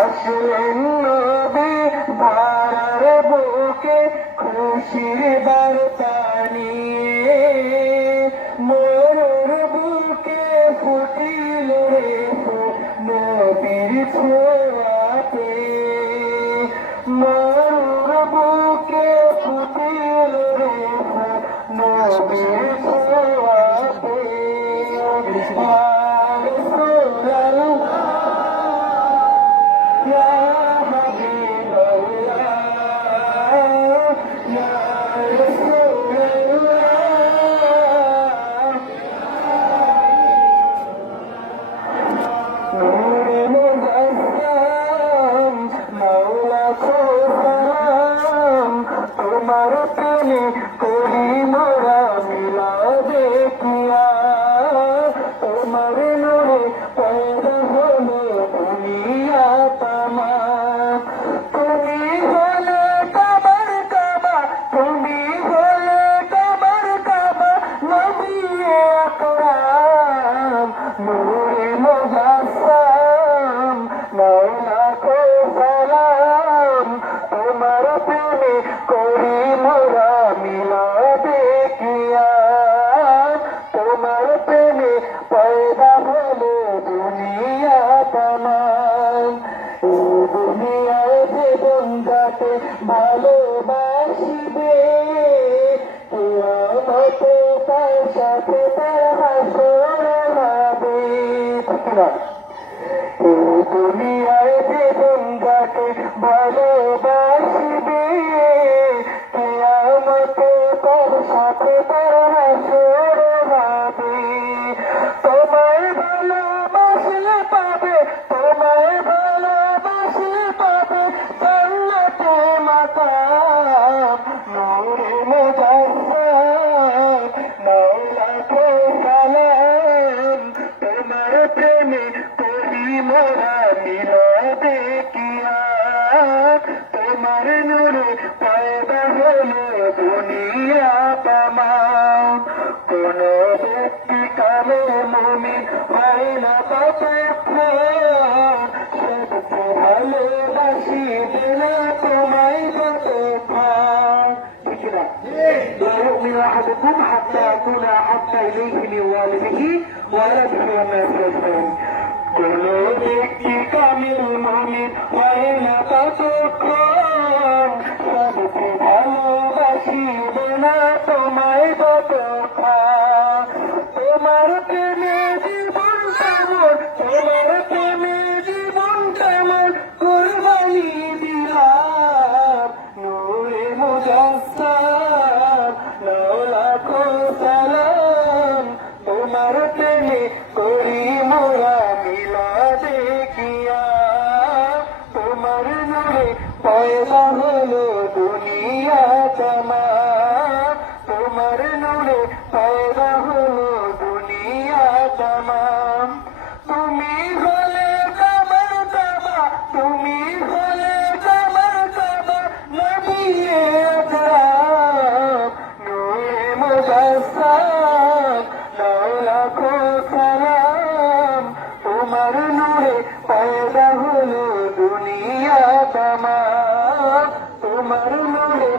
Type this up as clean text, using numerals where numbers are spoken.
আসলেন নবী ধরার বুকে খুশির বার্তা নিয়ে মরুর বুকে ফুটিল রে ফুল নবীর ছোঁয়াতে মরুর বুকে ফুটিল রে ফুল নবীর ছোঁয়াতে তোমার প্রেমে করি মোরা মিলা দেখিয়া তোমার নূরে পয়দা হলো দুনিয়া তামাম তুমি হলে কাবার কাবা তুমি হলে কাবার কাবা নবী আকরাম নূরে মুজাসসাম মাওলা কো সালাম তোমার প্রেমে করি মোরা মিলাদে কিয়াম তোমার প্রেমে পয়দা হলো দুনিয়া তামাম এই দুনিয়ায় জীবন যাতে ভালোবাসিবে কিয়ামতে তার সাথে তার হাসর হবে ঠিক না এই দুনিয়ায় জীবন যাতে ভালোবাসিবে কিয়ামতে তার সাথে তার হাসর হবে তোমায় ভালোবাসলে পাবে তোমায় ভালোবাসলে পাবে জান্নাতে মাকাম নূরে মুজাসসাম মাওলা কো সালাম তোমার প্রেমে করি মোরা মিলাদে কিয়াম তোমার নূরে পয়দা হলো দুনিয়া তামাম কোন ব্যক্তি কালে মুমিন হয় না ততক্ষণ সবকে ভালোবাসিবে না তোমায় যতক্ষণ ঠিক না لا يؤمن أحدكم حتى أكون أحب إليه من والده ولده والناس أجمعين কোন ব্যক্তি কামিল মুমিন হয় না ততক্ষণ সবকে ভালোবাসিবে না তোমায় যতক্ষণ তোমার প্রেমে জীবনটা মোর তোমার প্রেমে জীবনটা মোর কুরবানি দিলাম নূরে মুজাসসাম লাখো সালাম তোমার প্রেমে করি মোরা মিলাদে কিয়াম তোমার নূরে পয়দা হলো দুনিয়া তামাম তোমার নূরে পয়দা হলো দুনিয়া তামাম তুমি হলে কাবার কাবা তুমি হলে কাবার কাবা নবী আকরাম নূরে মুজাসসাম লাখো সালাম তোমার নূরে পয়দা হলো দুনিয়া তামাম তোমার নূরে